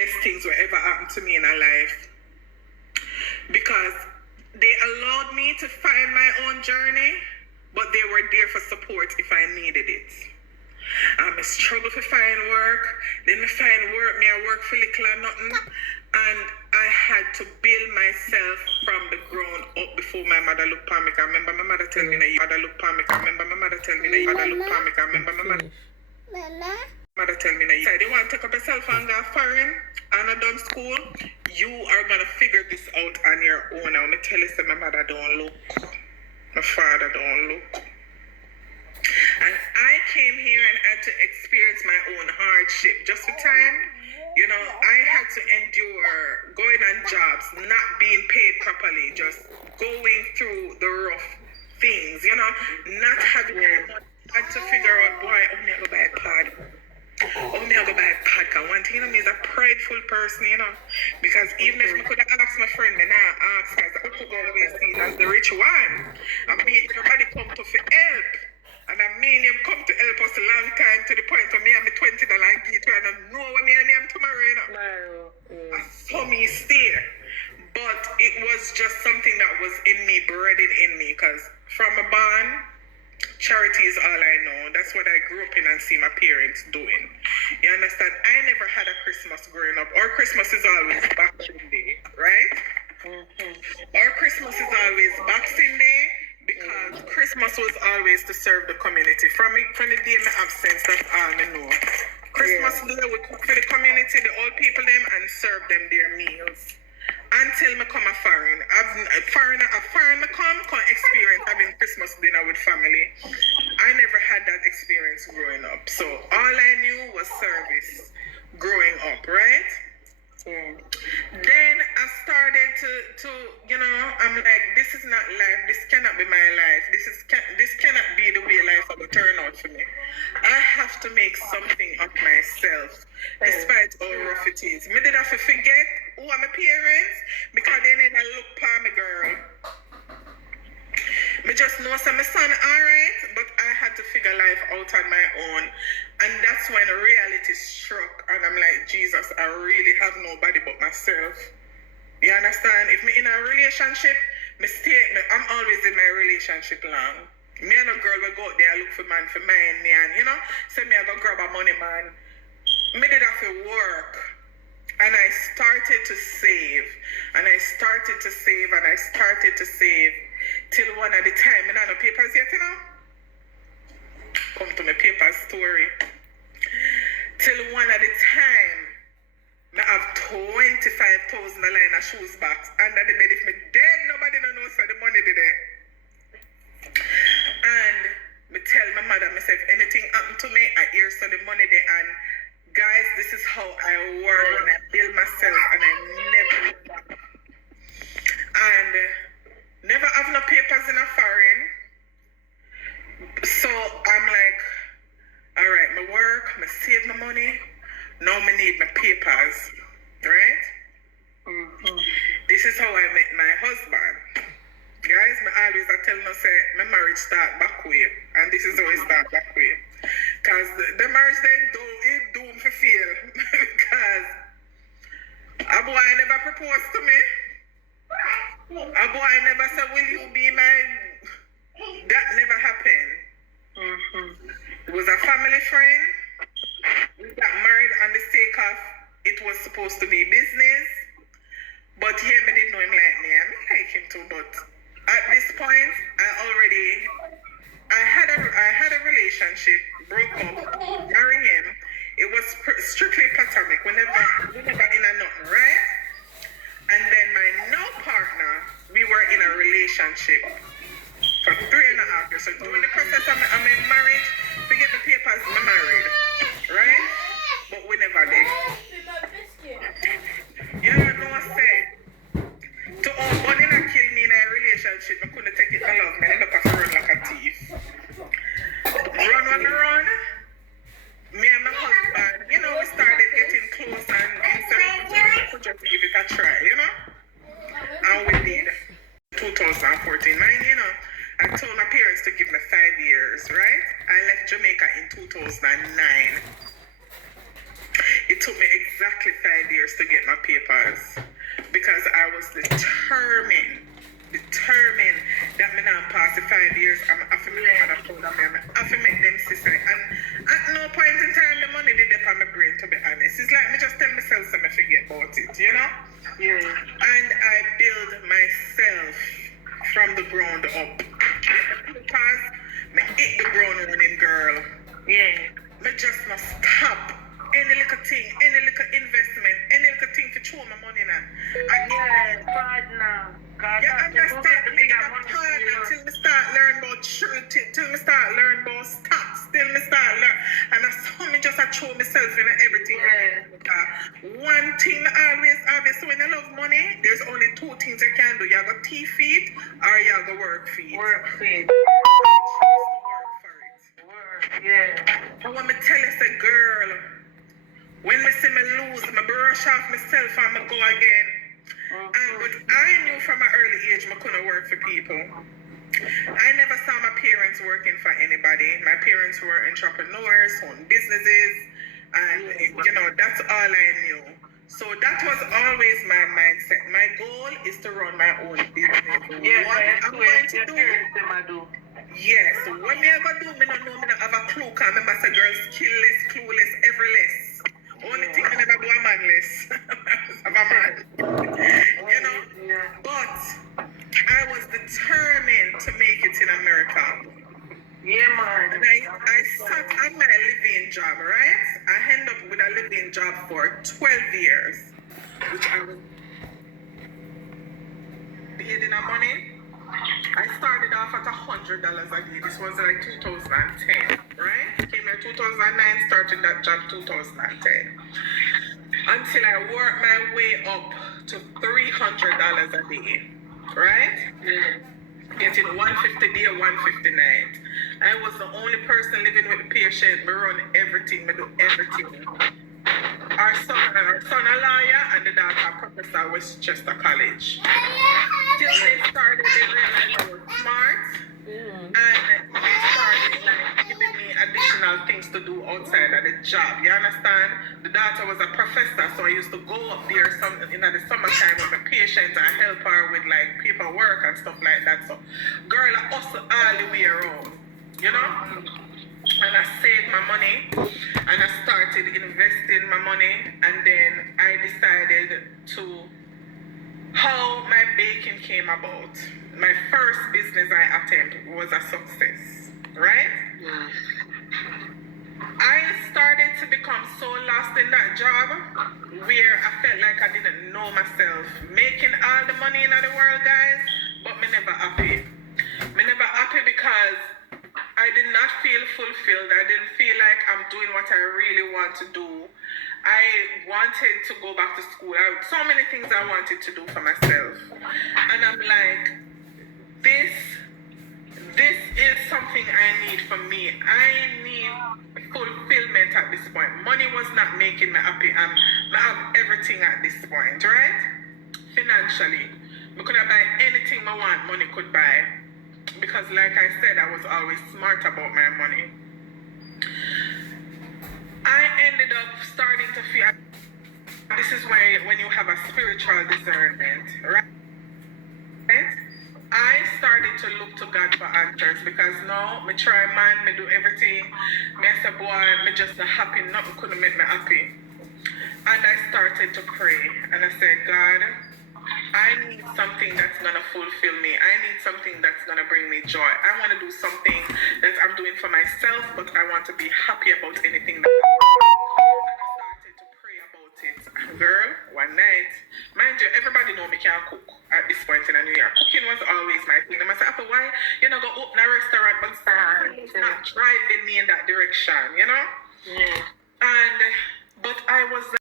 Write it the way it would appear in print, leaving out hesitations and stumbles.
best things will ever happen to me in a life, because they allowed me to find my own journey, but they were there for support if I needed it. I struggle to find work. Then I find work, I work for little or nothing. And I had to build myself from the ground up before my mother looked at me. I remember my mother tell me that you mother look at me. I remember my mother tell me that you mother look at me. I remember my mother tell me that you they want to take up yourself and go foreign and I done school. You are gonna figure this out on your own. Now me tell you, say my mother don't look. My father don't look. And I came here and had to experience my own hardship just for time. You know, I had to endure going on jobs, not being paid properly, just going through the rough things, you know, not having any money. I had to figure out, boy, I'm going to go buy a pad. I'm going to go buy a pad. Because one thing, you know, me is a prideful person, you know, because even if I could have asked my friend, then I asked, because I could always see it as the rich one. I mean, everybody come to help. And I mean, him come to help us a long time to the point where me and me $20 and get to, and I know when me and him tomorrow, you know. I saw me stay. But it was just something that was in me, bred in me, because from a barn, charity is all I know. That's what I grew up in and see my parents doing. You understand? I never had a Christmas growing up. Our Christmas is always Boxing Day, right? Our Christmas is always Boxing Day. Because Christmas was always to serve the community. From the day of my absence, that's all I know. Christmas Day, we cook for the community, the old people them, and serve them their meals. Until I come a foreign. A foreign come experience having Christmas dinner with family. I never had that experience growing up. So all I knew was service growing up, right? Then I started to you know, I'm like, this is not life. This cannot be my life. This cannot be the way life will turn out for me. I have to make something of myself, despite how rough it is. Me did have to forget who are my parents because they never look for me, girl. Me just know some my son alright, but I had to figure life out on my own. And that's when reality struck, and I'm like, Jesus, I really have nobody but myself. You understand? If me in a relationship, I'm always in my relationship long. Me and a girl will go out there and look for man for mine, me and, you know, say me I go grab a money man. Me did have to work. And I started to save. And I started to save, and I started to save. Till one at the time, I don't have no papers yet, you know? Come to my paper story. Till one at the time, I have $25,000 in a shoes box under the bed. If me dead, nobody don't know so the money there. And me tell my mother, myself, anything happened to me, I hear so the money there. And guys, this is how I work when I build myself, and I never look back. And never have no papers in a foreign. So I'm like, all right, my work, I save my money. Now I need my papers, right? This is how I met my husband. Guys, I tell you, say, my marriage start back way. And this is how it start back way. Because the marriage then it doomed to fail. Because a boy never proposed to me. A boy never said, will you be my... That never happened. It was a family friend. We got married on the sake of it was supposed to be business. But yeah, I didn't know him like me. I like him too, but at this point, I had a relationship, broke up, married him. It was strictly platonic. We never in a nothing, right? And then my now partner, we were in a relationship for 3.5 years. So during the process of my marriage, to get the papers, I'm married, right? But we never did. You know what I say? To all money that killed me in a relationship, I couldn't take it alone. I ended up run like a thief. Run. Me and my husband, you know, we started getting close, and we could just give it a try, you know? And we did. 2014, you know, I told my parents to give me 5 years, right? I left Jamaica in 2009. years to get my papers because I was determined that me not pass the 5 years. I'm after me mother proud of me. I'm after make them sister. And at no point in time the money did up on my brain, to be honest. It's like me just tell myself so I forget about it, you know? Yeah. And I build myself from the ground up. Because me hit the ground running, girl. Yeah. Me just not stop. Any little thing, any little investment, any little thing to throw my money in. Yeah, partner. You understand? Me in a partner till me start learn about surety, till me start learn about stocks, till me start learn. And that's how me just throw myself in everything. Yeah. One thing I always have is when I love money, there's only two things I can do. You got thief feet or you got work feet. Work feet. Yeah. And when me tell you, say, girl, when me see me lose, me brush off myself and me go again. But I knew from an early age I couldn't work for people. I never saw my parents working for anybody. My parents were entrepreneurs, owned businesses, and you know, that's all I knew. So that was always my mindset. My goal is to run my own business. Yeah, what I'm going to do. Yes, what me ever do, me don't know, me don't have a clue. Cause remember, say girls skillless, clueless, everyless. Only thing I never do a manless. Have a man. You know? Yeah. But I was determined to make it in America. Yeah, man. And I sat on my living job, right? I ended up with a living job for 12 years, which I was paid in money. I started off at $100 a day. This was like 2010, right? Came here 2009, started that job 2010. Until I worked my way up to $300 a day, right? Yeah. Getting $150 a day or $150 night. I was the only person living with the patient. Me run everything, me do everything. Our son a lawyer and the daughter a professor at Westchester College. Till they started, they realized I was smart, and they started like giving me additional things to do outside of the job. You understand? The daughter was a professor, so I used to go up there in the summertime with my patients and help her with like paperwork and stuff like that. So, girl, I hustle all the way around, you know? And I saved my money and I started investing my money, and then I decided to how my baking came about. My first business I attempted was a success, right? Yeah. I started to become so lost in that job where I felt like I didn't know myself. Making all the money in the world, guys, but me never happy. Me never happy because I did not feel fulfilled. I didn't feel like I'm doing what I really want to do. I wanted to go back to school. So many things I wanted to do for myself. And I'm like, this is something I need for me. I need fulfillment at this point. Money was not making me happy. I have everything at this point, right? Financially. I could buy anything I want, money could buy. Because like I said, I was always smart about my money. I ended up starting to feel, this is where when you have a spiritual discernment, right? I started to look to God for answers because now me try man, me do everything. Me I say, boy, me just not happy, nothing couldn't make me happy. And I started to pray and I said, God, I need something that's gonna fulfill me. I need something that's gonna bring me joy. I want to do something that I'm doing for myself, but I want to be happy about anything that I'm doing. And I started to pray about it. Girl, one night, mind you, everybody know me can't cook at this point in New York. Cooking was always my thing. I said, why you know go open a restaurant, but it's not driving me in that direction, you know? Yeah. But I was